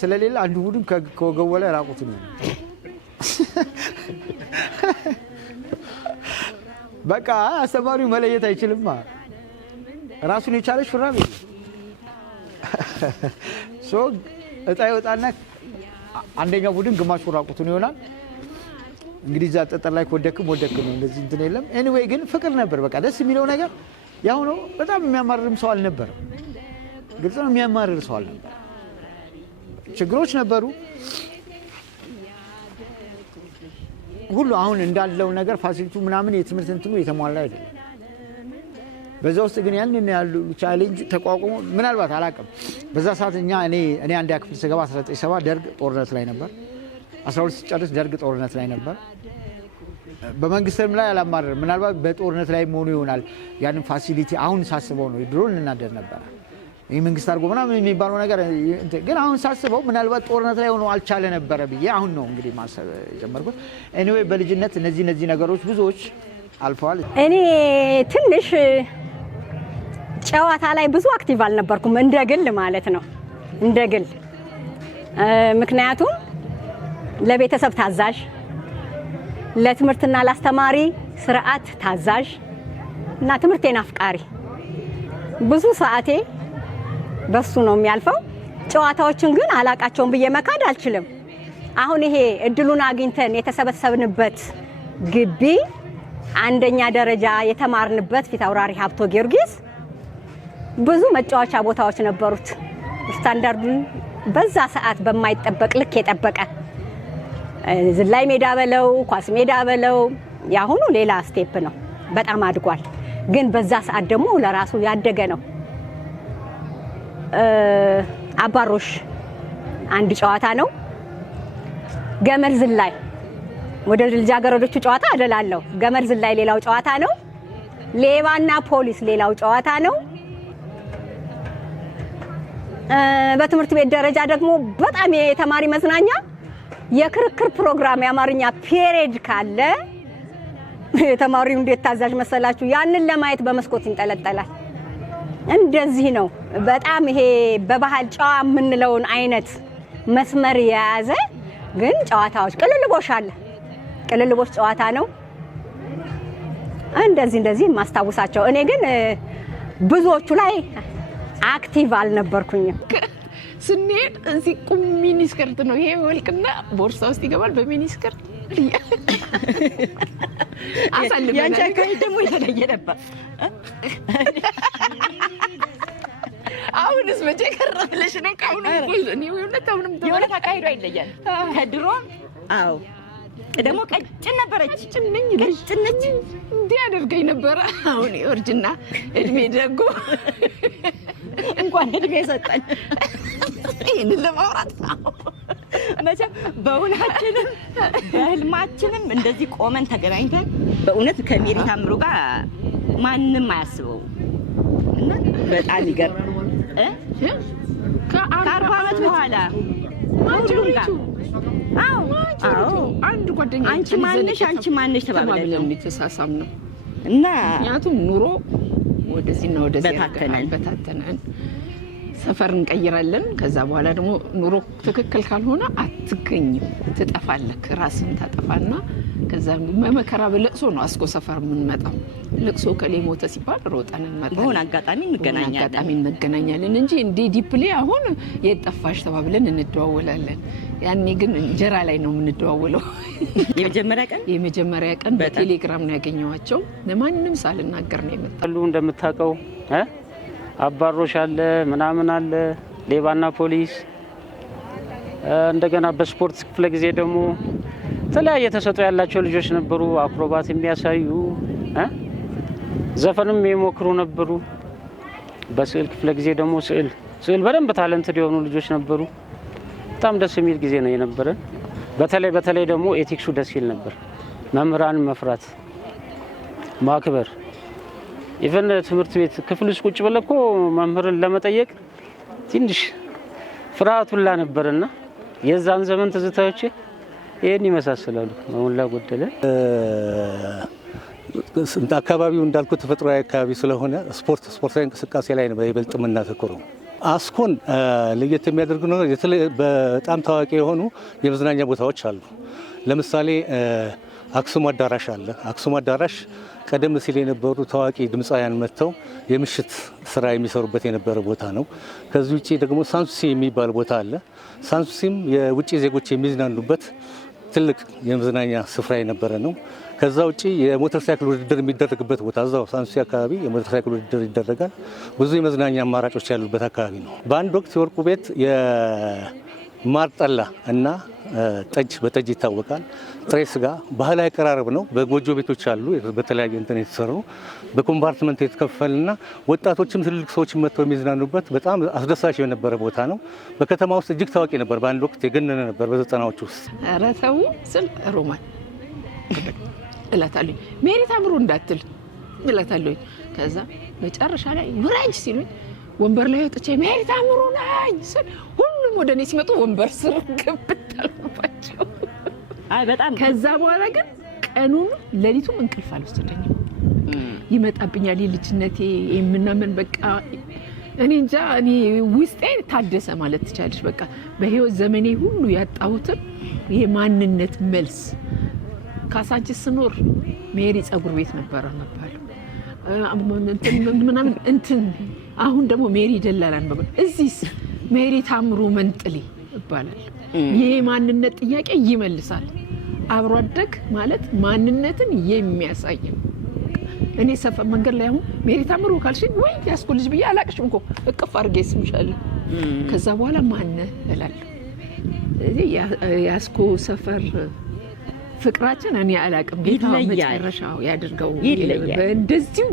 ስለሌለ አንዱ ቡድን ከወገቡ ላይ ራቁቱን ነው። በቃ አስተማሪው መለየት አይችልም። ራሱን የቻለ ሹራብ የለም። እጣ ይወጣና አንደኛው ቡድን ግማሹ ራቁቱን ይሆናል። እንግዲህ እዛ ጠጠር ላይ ወደክም ነው፣ እንደዚህ እንትን የለም። ኤኒዌይ ግን ፍቅር ነበር። በቃ ደስ የሚለው ነገር ያው ነው። በጣም የሚያማርርም ሰው አልነበረም። ግልጽ ነው፣ የሚያማርር ሰው አልነበረም። ችግሮች ነበሩ ሁሉ። አሁን እንዳለው ነገር ፋሲሊቱ ምናምን የትምህርት እንትኑ የተሟላ አይደለም። በዛ ውስጥ ግን ያንን ያሉ ቻሌንጅ ተቋቁሞ ምናልባት አላውቅም። በዛ ሰዓት እኔ አንደኛ ክፍል ስገባ 1970 ደርግ ጦርነት ላይ ነበር። 12 ሲጨርስ ደርግ ጦርነት ላይ ነበር። በመንግስትም ላይ አላማረር። ምናልባት በጦርነት ላይ መሆኑ ይሆናል ያንን ፋሲሊቲ አሁን ሳስበው ነው። ድሮ እንናደር ነበር ይህ መንግስት አድርጎ ምናምን የሚባለው ነገር፣ ግን አሁን ሳስበው ምናልባት ጦርነት ላይ ሆኖ አልቻለ ነበረ ብዬ አሁን ነው እንግዲህ ማሰብ የጀመርኩት። ኤኒዌይ በልጅነት እነዚህ ነገሮች ብዙዎች አልፈዋል። እኔ ትንሽ ጨዋታ ላይ ብዙ አክቲቭ አልነበርኩም፣ እንደ ግል ማለት ነው፣ እንደ ግል። ምክንያቱም ለቤተሰብ ታዛዥ፣ ለትምህርትና ለአስተማሪ ስርዓት ታዛዥ እና ትምህርቴን አፍቃሪ፣ ብዙ ሰዓቴ በሱ ነው የሚያልፈው። ጨዋታዎችን ግን አላቃቸውም ብዬ መካድ አልችልም። አሁን ይሄ እድሉን አግኝተን የተሰበሰብንበት ግቢ አንደኛ ደረጃ የተማርንበት ፊት አውራሪ ሀብቶ ጊዮርጊስ ብዙ መጫወቻ ቦታዎች ነበሩት። ስታንዳርዱን በዛ ሰዓት በማይጠበቅ ልክ የጠበቀ ዝላይ ሜዳ በለው ኳስ ሜዳ በለው ያሁኑ ሌላ ስቴፕ ነው፣ በጣም አድጓል። ግን በዛ ሰዓት ደግሞ ለራሱ ያደገ ነው። አባሮሽ አንድ ጨዋታ ነው። ገመድ ዝላይ ወደ ልጃገረዶቹ ጨዋታ አደላለሁ። ገመድ ዝላይ ሌላው ጨዋታ ነው። ሌባና ፖሊስ ሌላው ጨዋታ ነው። በትምህርት ቤት ደረጃ ደግሞ በጣም የተማሪ መዝናኛ የክርክር ፕሮግራም የአማርኛ ፔሬድ ካለ ተማሪው እንዴት ታዛዥ መሰላችሁ? ያንን ለማየት በመስኮት ይንጠለጠላል። እንደዚህ ነው። በጣም ይሄ በባህል ጨዋ የምንለውን አይነት መስመር የያዘ ግን ጨዋታዎች ቅልልቦሽ አለ። ቅልልቦሽ ጨዋታ ነው። እንደዚህ ማስታወሳቸው። እኔ ግን ብዙዎቹ ላይ አክቲቭ አልነበርኩኝም። ስንሄድ እዚህ ቁም ሚኒስከርት ነው ይሄ ወልቅና ቦርሳ ውስጥ ይገባል። በሚኒስከርት አሳልፈናል። ያንቺ አካሄድ ደግሞ የተለየ ነበር። አሁንስ መቼ ቀረ ብለሽ ነው? ካሁን እኔ የሆነ አካሄዱ አይለያል ከድሮ። አዎ ደግሞ ቀጭን ነበረች። ቀጭን ነች። እንዲህ አደርገኝ ነበረ። አሁን የወርጅና እድሜ ደጎ እንኳን እድሜ ሰጠን ይህንን ለማውራት መቼም በእውናችንም በህልማችንም እንደዚህ ቆመን ተገናኝተን በእውነት ከሜሪ ታምሩ ጋር ማንም አያስበው እና በጣም ይገርም። ከ40 ዓመት በኋላ ሁሉም ጋር አንድ ጓደኛ አንቺ ማንሽ ተባብለን የተሳሳም ነው እና ምክንያቱም ኑሮ ወደዚህና ወደዚህ በታተነን። በታተነን። ሰፈር እንቀይራለን። ከዛ በኋላ ደግሞ ኑሮ ትክክል ካልሆነ አትገኝም፣ ትጠፋለህ። ራስን ታጠፋና ከዛ መከራ በለቅሶ ነው አስኮ ሰፈር የምንመጣው። ለቅሶ ከሌ ሞተ ሲባል ሮጠን እንመጣለን። በሆነ አጋጣሚ እንገናኛለን እንጂ እንዴ ዲፕሊ አሁን የጠፋሽ ተባብለን እንደዋወላለን። ያኔ ግን እንጀራ ላይ ነው የምንደዋወለው። የመጀመሪያ ቀን በቴሌግራም ነው ያገኘዋቸው። ለማንም ሳልናገር ነው የመጣሉ። እንደምታውቀው አባሮሽ አለ ምናምን አለ ሌባና ፖሊስ። እንደገና በስፖርት ክፍለ ጊዜ ደግሞ የተለያየ ተሰጥኦ ያላቸው ልጆች ነበሩ። አክሮባት የሚያሳዩ ዘፈንም የሚሞክሩ ነበሩ። በስዕል ክፍለ ጊዜ ደግሞ ስዕል በደንብ ታለንትድ የሆኑ ልጆች ነበሩ። በጣም ደስ የሚል ጊዜ ነው የነበረን። በተለይ ደግሞ ኤቲክሱ ደስ ይል ነበር። መምህራን መፍራት፣ ማክበር። ኢቨን ትምህርት ቤት ክፍል ውስጥ ቁጭ ብለህ እኮ መምህርን ለመጠየቅ ትንሽ ፍርሃቱላ ነበርና የዛን ዘመን ትዝታዎች ይሄን ይመሳሰላሉ። አሁን ላጎደለ አካባቢው እንዳልኩት ተፈጥሯዊ አካባቢ ስለሆነ ስፖርታዊ እንቅስቃሴ ላይ ነው በይበልጥ የምናተኩረው። አስኮን ለየት የሚያደርጉ ነው በጣም ታዋቂ የሆኑ የመዝናኛ ቦታዎች አሉ። ለምሳሌ አክሱም አዳራሽ አለ። አክሱም አዳራሽ ቀደም ሲል የነበሩ ታዋቂ ድምፃውያን መጥተው የምሽት ስራ የሚሰሩበት የነበረ ቦታ ነው። ከዚህ ውጪ ደግሞ ሳንሱሲ የሚባል ቦታ አለ። ሳንሱሲም የውጪ ዜጎች የሚዝናኑበት ትልቅ የመዝናኛ ስፍራ የነበረ ነው። ከዛ ውጪ የሞተር ሳይክል ውድድር የሚደረግበት ቦታ እዛው ሳንሱሲ አካባቢ የሞተር ሳይክል ውድድር ይደረጋል። ብዙ የመዝናኛ አማራጮች ያሉበት አካባቢ ነው። በአንድ ወቅት የወርቁ ቤት የማር ጠላ እና ጠጅ በጠጅ ይታወቃል። ጥሬ ስጋ ባህላዊ አቀራረብ ነው። በጎጆ ቤቶች አሉ በተለያየ እንትን የተሰሩ በኮምፓርትመንት የተከፈልና ወጣቶችም ትልልቅ ሰዎችም መጥተው የሚዝናኑበት በጣም አስደሳች የነበረ ቦታ ነው። በከተማ ውስጥ እጅግ ታዋቂ ነበር። በአንድ ወቅት የገነነ ነበር በ90ዎቹ ውስጥ። ኧረ ተው ስል ሮማን እላታለሁ፣ ሜሪ ታምሩ እንዳትል እላታለሁ። ከዛ መጨረሻ ላይ ውረጅ ሲሉኝ ወንበር ላይ ወጥቼ ሜሪ ታምሩ ነኝ ስል ሁሉም ወደ እኔ ሲመጡ ወንበር ስር ግብት አልኩባቸው። በጣም ከዛ በኋላ ግን ቀኑን ሌሊቱም እንቅልፍ አልወሰደኝም። ይመጣብኛል የልጅነቴ የምናምን በቃ እኔ እንጃ እኔ ውስጤ ታደሰ ማለት ትቻለሽ። በቃ በህይወት ዘመኔ ሁሉ ያጣሁትን የማንነት መልስ ካሳንቺስ ስኖር ሜሪ ጸጉር ቤት ነበረ መባለው ምናምን እንትን አሁን ደግሞ ሜሪ ደላላን በቃ እዚህስ ሜሪ ታምሩ መንጥሌ ይባላል። ይሄ ማንነት ጥያቄ ይመልሳል። አብሮ አደግ ማለት ማንነትን የሚያሳይ እኔ ሰፈር መንገድ ላይ አሁን ሜሪ ታምሩ ካልሽኝ ወይ ያስኮ ልጅ ብዬ አላቅሽም እኮ እቅፍ አድርጌ ስምሻለሁ። ከዛ በኋላ ማነ እላለሁ። እዚህ ያስኮ ሰፈር ፍቅራችን እኔ አላቅም። ጌታ መጨረሻው ያድርገው። እንደዚሁ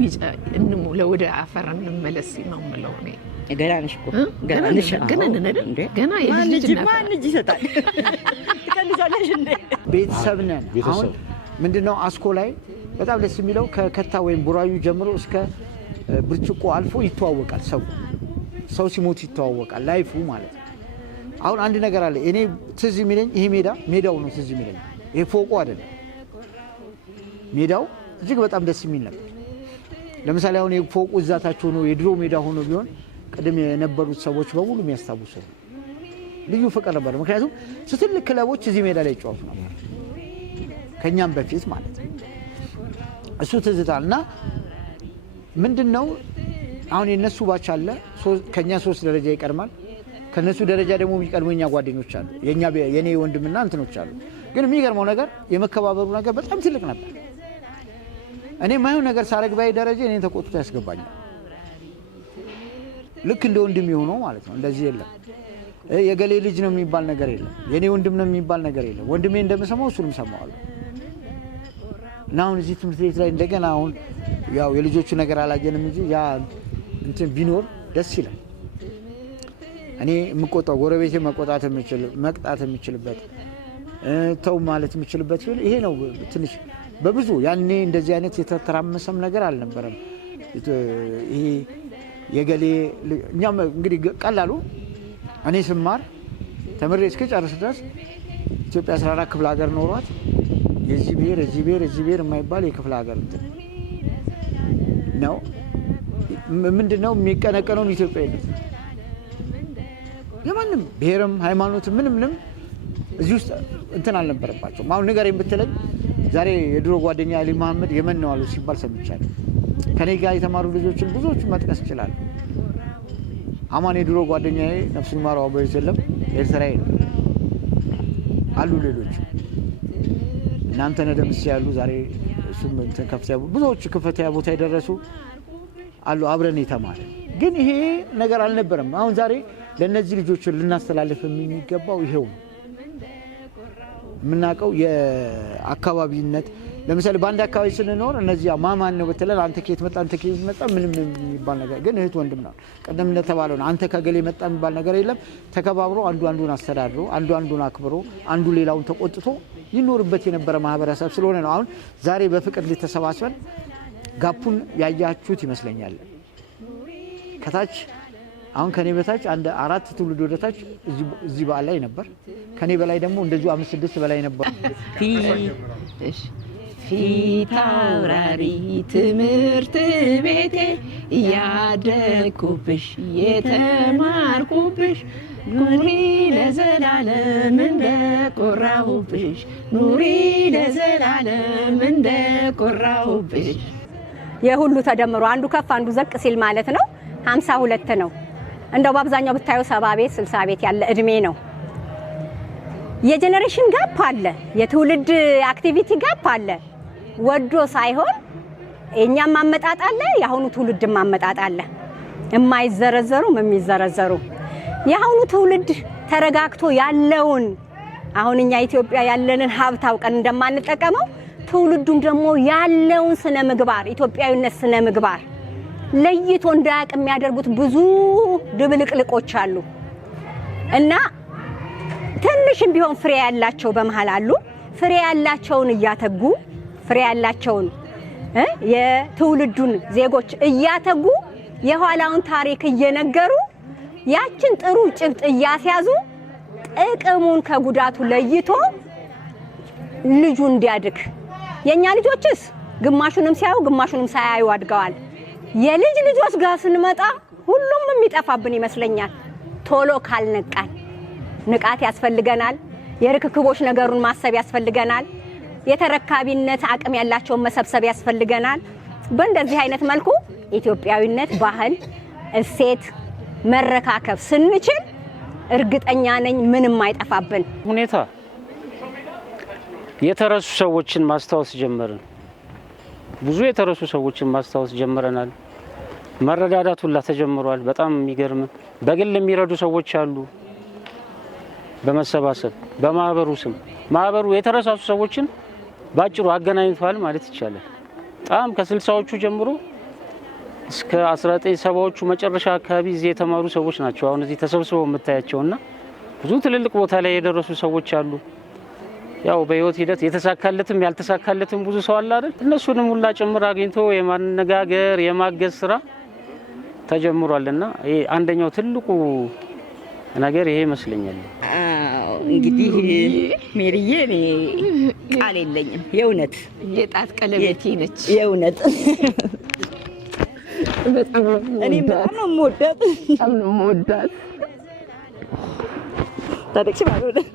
እንሙ ለወደ አፈር እንመለስ ነው የምለው እኔ። ገና ነሽ እኮ ገና የልጅ ማን ልጅ ይሰጣል? ትቀልጃለሽ እንዴ? ቤተሰብ ነን። አሁን ምንድነው አስኮ ላይ በጣም ደስ የሚለው ከከታ ወይም ቡራዩ ጀምሮ እስከ ብርጭቆ አልፎ ይተዋወቃል። ሰው ሲሞት ይተዋወቃል። ላይፉ ማለት ነው። አሁን አንድ ነገር አለ እኔ ትዝ የሚለኝ ይሄ ሜዳው ነው ትዝ የሚለኝ። ይሄ ፎቁ አይደለም። ሜዳው እጅግ በጣም ደስ የሚል ነበር። ለምሳሌ አሁን ፎቁ እዛታቸው ነው የድሮ ሜዳ ሆኖ ቢሆን ቀደም የነበሩት ሰዎች በሙሉ የሚያስታውሱ ልዩ ፍቅር ነበር። ምክንያቱም ትልቅ ክለቦች እዚህ ሜዳ ላይ ይጫወቱ ነበር ከኛም በፊት ማለት ነው። እሱ ትዝታል እና ምንድነው አሁን የነሱ ባች አለ ከኛ 3 ደረጃ ይቀርማል። ከነሱ ደረጃ ደግሞ የሚቀርሙኛ ጓደኞች አሉ። የኔ ወንድምና እንትኖች አሉ። ግን የሚገርመው ነገር የመከባበሩ ነገር በጣም ትልቅ ነበር። እኔ ማየው ነገር ሳረግ ባይ ደረጃ እኔ ተቆጥቶ ያስገባኛል። ልክ እንደ ወንድም የሆነው ማለት ነው። እንደዚህ የለም የገሌ ልጅ ነው የሚባል ነገር የለም። የኔ ወንድም ነው የሚባል ነገር የለም። ወንድሜ እንደምሰማው እሱንም ሰማዋለሁ። እና አሁን እዚህ ትምህርት ቤት ላይ እንደገና አሁን ያው የልጆቹ ነገር አላየንም እንጂ ያ እንትን ቢኖር ደስ ይላል። እኔ የምቆጣው ጎረቤቴ መቆጣት የምችልበት ተው ማለት የምችልበት ይሄ ነው። ትንሽ በብዙ ያኔ እንደዚህ አይነት የተተራመሰም ነገር አልነበረም። ይሄ የገሌ እኛም እንግዲህ ቀላሉ እኔ ስማር ተምሬ እስከጨርስ ድረስ ኢትዮጵያ 14 ክፍለ ሀገር ኖሯት የዚህ ብሔር የማይባል የክፍለ ሀገር ነው። ምንድነው የሚቀነቀነው? ኢትዮጵያዊነት የማንም ብሔርም ሃይማኖትም ምንም እዚህ ውስጥ እንትን አልነበረባቸውም። አሁን ንገረኝ ብትለኝ ዛሬ የድሮ ጓደኛ አሊ መሐመድ የመን ነው አሉ ሲባል ሰምቻለሁ። ከኔ ጋር የተማሩ ልጆችን ብዙዎቹ መጥቀስ ይችላል። አማን የድሮ ጓደኛዬ ነፍሱን ይማረው አበይት የለም ኤርትራዊ ነው አሉ። ሌሎች እናንተ ነደምስ ያሉ ዛሬ እሱም እንትን ከፍተኛ ብዙዎቹ ከፍተኛ ቦታ የደረሱ አሉ አብረን የተማረ ግን ይሄ ነገር አልነበረም። አሁን ዛሬ ለነዚህ ልጆች ልናስተላልፍ የሚገባው ይሄው የምናውቀው የአካባቢነት ለምሳሌ በአንድ አካባቢ ስንኖር እነዚህ ማማን ነው በተለይ አንተ ከየት መጣ አንተ ከየት መጣ ምንም የሚባል ነገር ግን እህት ወንድም ነው። ቀደም እንደተባለው ነው አንተ ከገሌ መጣ የሚባል ነገር የለም። ተከባብሮ አንዱ አንዱን አስተዳድሮ አንዱ አንዱን አክብሮ አንዱ ሌላውን ተቆጥቶ ይኖርበት የነበረ ማህበረሰብ ስለሆነ ነው። አሁን ዛሬ በፍቅር ተሰባስበን ጋፑን ያያችሁት ይመስለኛል። ከታች አሁን ከኔ በታች አንድ 4 ትውልድ ወደታች እዚህ በዓል ላይ ነበር። ከኔ በላይ ደግሞ እንደዚሁ 5-6 በላይ ነበር። ፊታውራሪ ትምህርት ቤቴ ያደኩብሽ የተማርኩብሽ ኑሪ ለዘላለም እንደቆራሁብሽ ኑሪ ለዘላለም እንደቆራሁብሽ። የሁሉ ተደምሮ አንዱ ከፍ አንዱ ዘቅ ሲል ማለት ነው 52 ነው። እንደው በአብዛኛው ብታዩ 70 ቤት 60 ቤት ያለ እድሜ ነው። የጄኔሬሽን ጋፕ አለ፣ የትውልድ አክቲቪቲ ጋፕ አለ። ወዶ ሳይሆን እኛም ማመጣጥ አለ፣ የአሁኑ ትውልድ ማመጣጥ አለ። የማይዘረዘሩ የሚዘረዘሩ የአሁኑ ትውልድ ተረጋግቶ ያለውን አሁን እኛ ኢትዮጵያ ያለንን ሀብት አውቀን እንደማንጠቀመው ትውልዱም ደግሞ ያለውን ስነ ምግባር ኢትዮጵያዊነት ስነ ምግባር ለይቶ እንዳያቅ የሚያደርጉት ብዙ ድብልቅልቆች አሉ እና ትንሽም ቢሆን ፍሬ ያላቸው በመሃል አሉ። ፍሬ ያላቸውን እያተጉ ፍሬ ያላቸውን የትውልዱን ዜጎች እያተጉ የኋላውን ታሪክ እየነገሩ ያችን ጥሩ ጭብጥ እያስያዙ ጥቅሙን ከጉዳቱ ለይቶ ልጁ እንዲያድግ የኛ ልጆችስ ግማሹንም ሲያዩ ግማሹንም ሳያዩ አድገዋል። የልጅ ልጆች ጋር ስንመጣ ሁሉም የሚጠፋብን ይመስለኛል። ቶሎ ካልነቃን ንቃት ያስፈልገናል። የርክክቦች ነገሩን ማሰብ ያስፈልገናል። የተረካቢነት አቅም ያላቸውን መሰብሰብ ያስፈልገናል። በእንደዚህ አይነት መልኩ ኢትዮጵያዊነት፣ ባህል፣ እሴት መረካከብ ስንችል እርግጠኛ ነኝ ምንም አይጠፋብን። ሁኔታ የተረሱ ሰዎችን ማስታወስ ጀመርን። ብዙ የተረሱ ሰዎችን ማስታወስ ጀምረናል። መረዳዳት ሁላ ተጀምሯል። በጣም የሚገርም በግል የሚረዱ ሰዎች አሉ። በመሰባሰብ በማህበሩ ስም ማህበሩ የተረሳሱ ሰዎችን ባጭሩ አገናኝቷል ማለት ይቻላል። በጣም ከ60ዎቹ ጀምሮ እስከ 1970ዎቹ መጨረሻ አካባቢ እዚህ የተማሩ ሰዎች ናቸው አሁን እዚህ ተሰብስበው የምታያቸውና ብዙ ትልልቅ ቦታ ላይ የደረሱ ሰዎች አሉ። ያው በህይወት ሂደት የተሳካለትም ያልተሳካለትም ብዙ ሰው አለ አይደል? እነሱንም ሁላ ጭምር አግኝቶ የማነጋገር የማገዝ ስራ ተጀምሯልና ይሄ አንደኛው ትልቁ ነገር ይሄ ይመስለኛል። እንግዲህ ሜሪዬ እኔ ቃል የለኝም። የእውነት የጣት ቀለበቴ ነች። የእውነት እኔ በጣም ነው የምወዳት። ታደክሽ ማለት ነው።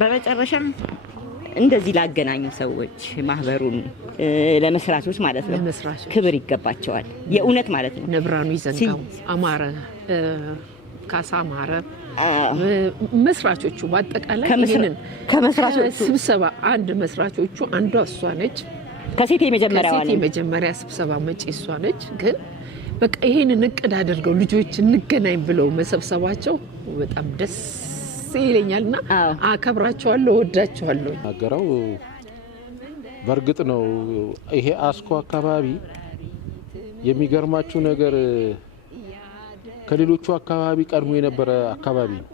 በመጨረሻም እንደዚህ ላገናኙ ሰዎች ማህበሩን ለመስራቾች ማለት ነው ክብር ይገባቸዋል። የእውነት ማለት ነው። ነብራኑ ይዘንጋው፣ አማረ ካሳ፣ አማረ መስራቾቹ በአጠቃላይ ይሄንን ከመስራቾቹ ስብሰባ አንድ መስራቾቹ አንዷ እሷ ነች። ከሴት የመጀመሪያ ስብሰባ መጪ እሷ ነች። ግን በቃ ይሄንን እቅድ አድርገው ልጆች እንገናኝ ብለው መሰብሰባቸው በጣም ደስ ይለኛልና አከብራቸዋለሁ፣ ወዳቸዋለሁ። አገራው በርግጥ ነው ይሄ አስኮ አካባቢ የሚገርማችሁ ነገር ከሌሎቹ አካባቢ ቀድሞ የነበረ አካባቢ ነው።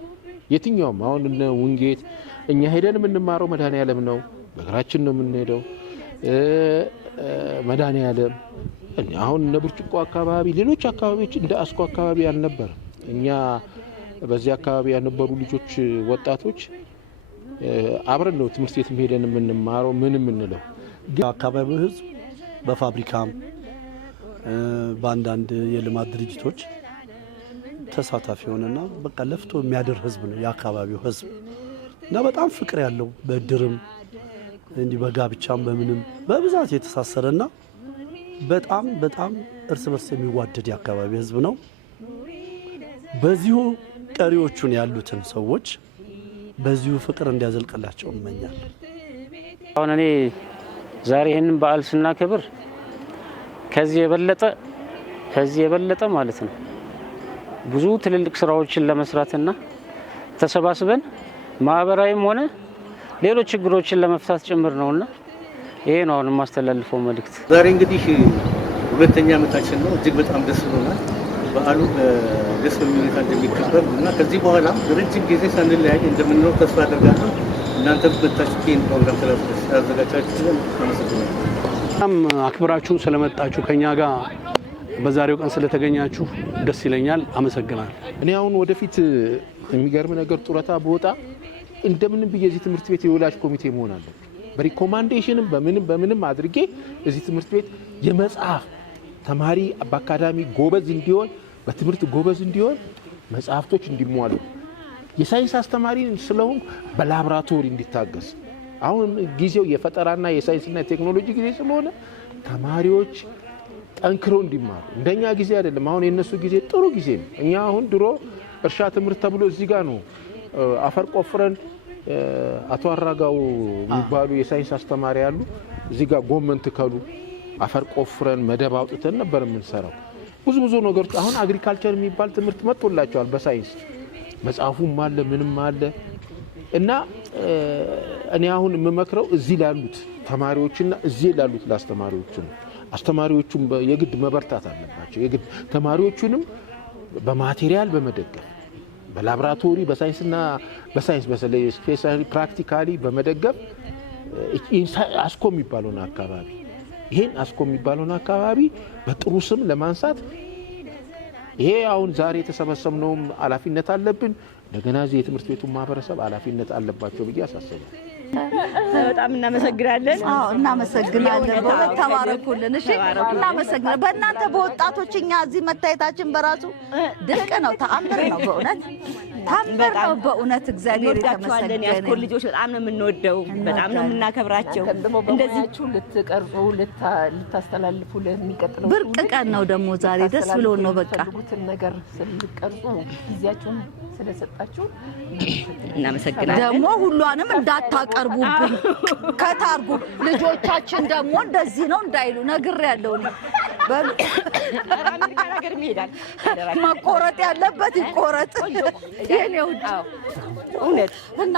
የትኛውም አሁን እነ ውንጌት እኛ ሄደን የምንማረው መድኃኔዓለም ነው። በእግራችን ነው የምንሄደው መድኃኔዓለም። አሁን እነ ብርጭቆ አካባቢ ሌሎች አካባቢዎች እንደ አስኮ አካባቢ አልነበረም። እኛ በዚህ አካባቢ ያነበሩ ልጆች ወጣቶች አብረን ነው ትምህርት ቤት ሄደን የምንማረው ምን የምንለው። አካባቢው ህዝብ በፋብሪካም በአንዳንድ የልማት ድርጅቶች ተሳታፊ ሆነና በቃ ለፍቶ የሚያድር ህዝብ ነው የአካባቢው ህዝብ እና በጣም ፍቅር ያለው በእድርም እንዲህ በጋብቻም በምንም በብዛት የተሳሰረና በጣም በጣም እርስ በርስ የሚዋደድ የአካባቢ ህዝብ ነው። በዚሁ ቀሪዎቹን ያሉትን ሰዎች በዚሁ ፍቅር እንዲያዘልቅላቸው እመኛለሁ። አሁን እኔ ዛሬ ይህንን በዓል ስናከብር ከዚህ የበለጠ ማለት ነው ብዙ ትልልቅ ስራዎችን ለመስራትና ተሰባስበን ማህበራዊም ሆነ ሌሎች ችግሮችን ለመፍታት ጭምር ነውና ይሄ ነው አሁን የማስተላልፈው መልእክት። ዛሬ እንግዲህ ሁለተኛ ዓመታችን ነው። እጅግ በጣም ደስ ብሎናል። በዓሉ ደስ በሚል ሁኔታ እንደሚከበር እና ከዚህ በኋላ ረጅም ጊዜ ሳንለያይ እንደምንኖር ተስፋ አደርጋለሁ። እናንተ በታችሁ ይህን ፕሮግራም ስላዘጋጃችሁ አመሰግናለሁ። በጣም አክብራችሁን ስለመጣችሁ ከኛ ጋር በዛሬው ቀን ስለተገኛችሁ ደስ ይለኛል። አመሰግናለሁ። እኔ አሁን ወደፊት የሚገርም ነገር ጡረታ በወጣ እንደምንም ብዬ እዚህ ትምህርት ቤት የወላጅ ኮሚቴ መሆን አለብኝ። በሪኮማንዴሽንም በምንም አድርጌ እዚህ ትምህርት ቤት የመጽሐፍ ተማሪ በአካዳሚ ጎበዝ እንዲሆን በትምህርት ጎበዝ እንዲሆን መጽሐፍቶች እንዲሟሉ የሳይንስ አስተማሪ ስለሆንኩ በላቦራቶሪ እንዲታገዝ አሁን ጊዜው የፈጠራና የሳይንስና የቴክኖሎጂ ጊዜ ስለሆነ ተማሪዎች ጠንክረው እንዲማሩ እንደኛ ጊዜ አይደለም። አሁን የነሱ ጊዜ ጥሩ ጊዜ ነው። እኛ አሁን ድሮ እርሻ ትምህርት ተብሎ እዚህ ጋር ነው አፈር ቆፍረን አቶ አራጋው የሚባሉ የሳይንስ አስተማሪ ያሉ እዚህ ጋር ጎመን ትከሉ አፈር ቆፍረን መደብ አውጥተን ነበር የምንሰራው። ብዙ ነገሮች አሁን አግሪካልቸር የሚባል ትምህርት መጥቶላቸዋል በሳይንስ መጽሐፉም አለ ምንም አለ እና እኔ አሁን የምመክረው እዚህ ላሉት ተማሪዎችና እዚህ ላሉት ለአስተማሪዎች ነው። አስተማሪዎቹም የግድ መበርታት አለባቸው። የግድ ተማሪዎቹንም በማቴሪያል በመደገፍ በላቦራቶሪ በሳይንስ በተለይ ስፔሻሊ ፕራክቲካሊ በመደገፍ አስኮ የሚባለውን አካባቢ ይሄን አስኮ የሚባለውን አካባቢ በጥሩ ስም ለማንሳት ይሄ አሁን ዛሬ የተሰበሰብነውም ኃላፊነት አለብን። እንደገና እዚህ የትምህርት ቤቱ ማህበረሰብ ኃላፊነት አለባቸው ብዬ አሳስባለሁ። በጣም እናመሰግናለን። እናመሰግናለን። በእውነት ተባረኩልን። እሺ እናመሰግናለን። በእናንተ በወጣቶች እኛ እዚህ መታየታችን በራሱ ድንቅ ነው፣ ተአምር ነው። በእውነት ታምር ነው። በእውነት እግዚአብሔር ይመስገን። ያስኮል ልጆች በጣም ነው የምንወደው፣ በጣም ነው የምናከብራቸው። እንደዚህ ልትቀርጹ ልታስተላልፉ ለሚቀጥለው ብርቅ ቀን ነው ደግሞ ዛሬ ደስ ብሎን ነው። በቃ ነገር ስልቀርጹ ጊዜያችሁን ስለሰጣችሁ እናመሰግናለን። ደግሞ ሁሏንም እንዳታቀርቡብን ከታርጉ ልጆቻችን ደግሞ እንደዚህ ነው እንዳይሉ ነግሬያለሁ። በሉ አሜሪካ ሀገር ይሄዳል። መቆረጥ ያለበት ይቆረጥ። የኔው እውነት እና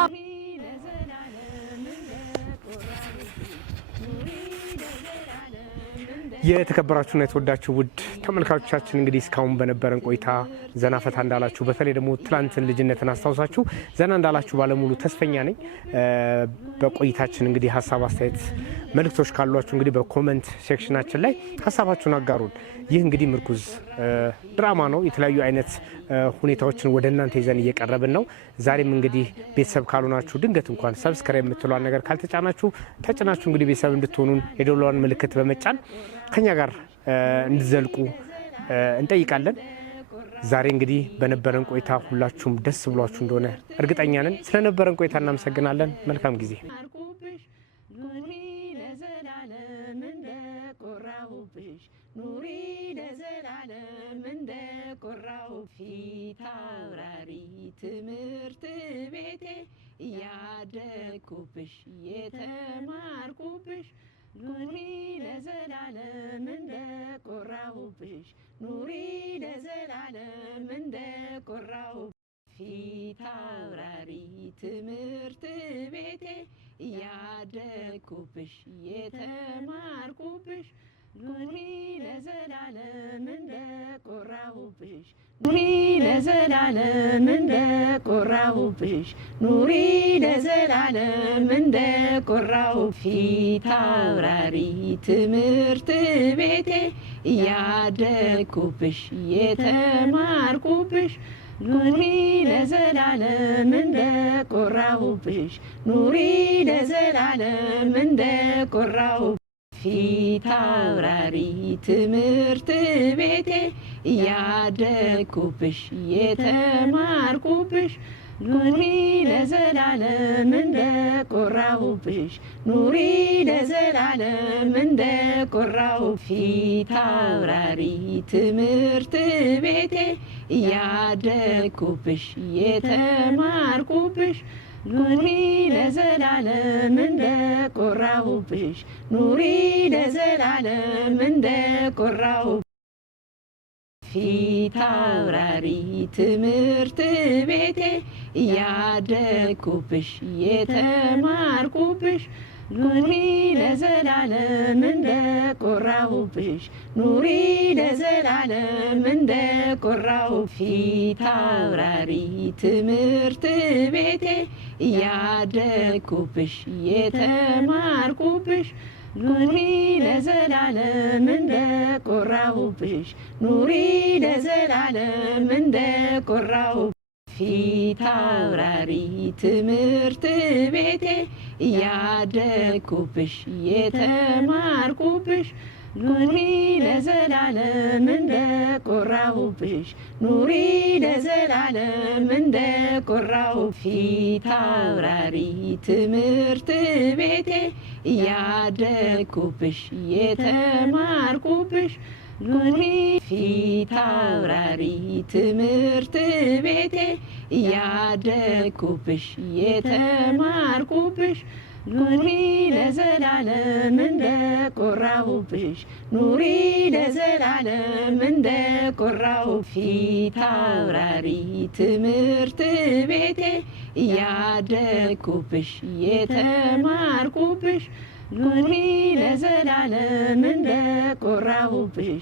የተከበራችሁና የተወዳችሁ ውድ ተመልካቾቻችን እንግዲህ እስካሁን በነበረን ቆይታ ዘና ፈታ እንዳላችሁ በተለይ ደግሞ ትላንትን ልጅነትን አስታውሳችሁ ዘና እንዳላችሁ ባለሙሉ ተስፈኛ ነኝ። በቆይታችን እንግዲህ ሀሳብ፣ አስተያየት፣ መልእክቶች ካሏችሁ እንግዲህ በኮሜንት ሴክሽናችን ላይ ሀሳባችሁን አጋሩን። ይህ እንግዲህ ምርኩዝ ድራማ ነው። የተለያዩ አይነት ሁኔታዎችን ወደ እናንተ ይዘን እየቀረብን ነው። ዛሬም እንግዲህ ቤተሰብ ካልሆናችሁ ድንገት እንኳን ሰብስክራይብ የምትሏን ነገር ካልተጫናችሁ ተጭናችሁ እንግዲህ ቤተሰብ እንድትሆኑን የደወሏን ምልክት በመጫን ከኛ ጋር እንድዘልቁ እንጠይቃለን። ዛሬ እንግዲህ በነበረን ቆይታ ሁላችሁም ደስ ብሏችሁ እንደሆነ እርግጠኛ ነን። ስለነበረን ቆይታ እናመሰግናለን። መልካም ጊዜ። ኑሪ ለዘላለም እንደ ቆራው ፊት አውራሪ ትምህርት ቤቴ ያደግኩብሽ የተማርኩብሽ ኑሪ ለዘላለም እንደ ቆራሁብሽ ኑሪ ለዘላለም እንደ ቆራሁ ፊት አውራሪ ትምህርት ቤቴ ያደግኩብሽ የተማርኩብሽ ኑሪ ለዘላለም እንደ ቆራሁብሽ ኑሪ ለዘላለም እንደ ቆራሁብሽ ኑሪ ለዘላለም እንደ ቆራሁ ፊት አውራሪ ትምህርት ቤቴ ያደግኩብሽ የተማርኩብሽ ኑሪ ለዘላለም እንደቆራሁብሽ ኑሪ ለዘላለም እንደቆራሁ ፊት አውራሪ ትምህርት ቤቴ እያደግኩብሽ የተማርኩብሽ ኑሪ ለዘላለም እንደቆራሁብሽ ኑሪ ለዘላለም እንደቆራሁ ፊት አውራሪ ትምህርት ቤቴ እያደግኩብሽ የተማርኩብሽ ኑሪ ለዘላለም እንደቆራሁብሽ ኑሪ ለዘላለም እንደቆራሁ ፊት አውራሪ ትምህርት ቤቴ እያደግኩብሽ የተማርኩብሽ ኑሪ ለዘላለም እንደቆራሁብሽ ኑሪ ለዘላለም እንደቆራሁ ፊት አውራሪ ትምህርት ቤቴ እያደግኩብሽ የተማርኩብሽ ኑሪ ለዘላለም እንደቆራሁብሽ ኑሪ ለዘላለም እንደቆራሁ ፊት አውራሪ ትምህርት ቤቴ እያደግኩብሽ የተማርኩብሽ ኑሪ ለዘላለም እንደቆራሁብሽ ኑሪ ለዘላለም እንደቆራሁ ፊት አውራሪ ትምህርት ቤቴ እያደግኩብሽ የተማርኩብሽ ኑሪ ፊት አውራሪ ትምህርት ቤቴ እያደግኩብሽ የተማርኩብሽ ኑሪ ለዘላለም እንደቆራሁብሽ ኑሪ ለዘላለም እንደቆራሁ ፊት አውራሪ ትምህርት ቤቴ እያደግኩብሽ የተማርኩብሽ ኑሪ ለዘላለም እንደቆራሁብሽ